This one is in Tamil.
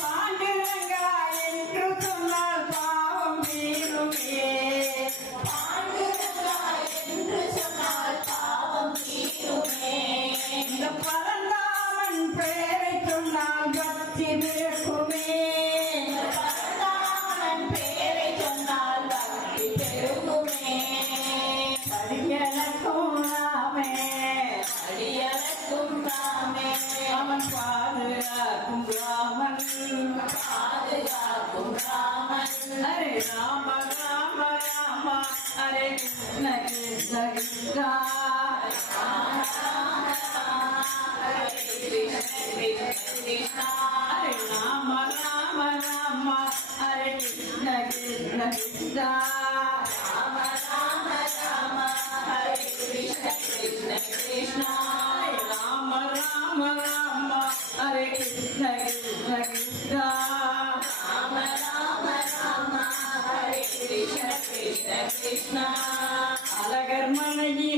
பாண்டுரங்கா என்று சொன்னால் பாவம் தீருமே. பாண்டுரங்கா என்று சொன்னால் பாவம் தீருமே. இந்த பரந்தாமன் பெயரை சொன்னால் பக்தி பிறக்குமே. பரந்தாமன் பெயரை சொன்னால் பக்தி பெருகுமே. அடியலக்கும் நாமே அடியலக்கும் நாமே அவன் பாதுகாக்கும் ராமன். பாதுகாக்கும் ராமன். ஹரே ராம ராம ராம ஹரே கிருஷ்ண கிருஷ்ண கிருஷ்ணா. ராம ராம ராம ஹரே கிருஷ்ண கிருஷ்ண கிருஷ்ணா. ஹரே ராம ராம ராம ஹரே கிருஷ்ண கிருஷ்ண கிருஷ்ணா. ராம ராம ராம ஹரே கிருஷ்ண கிருஷ்ண கிருஷ்ணா. ராம ராம ராம ஹரே கிருஷ்ண கிருஷ்ண கிருஷ்ணா. ராம ராம ராம ஹரே கிருஷ்ண கிருஷ்ண கிருஷ்ணா. அழகர் மனைவி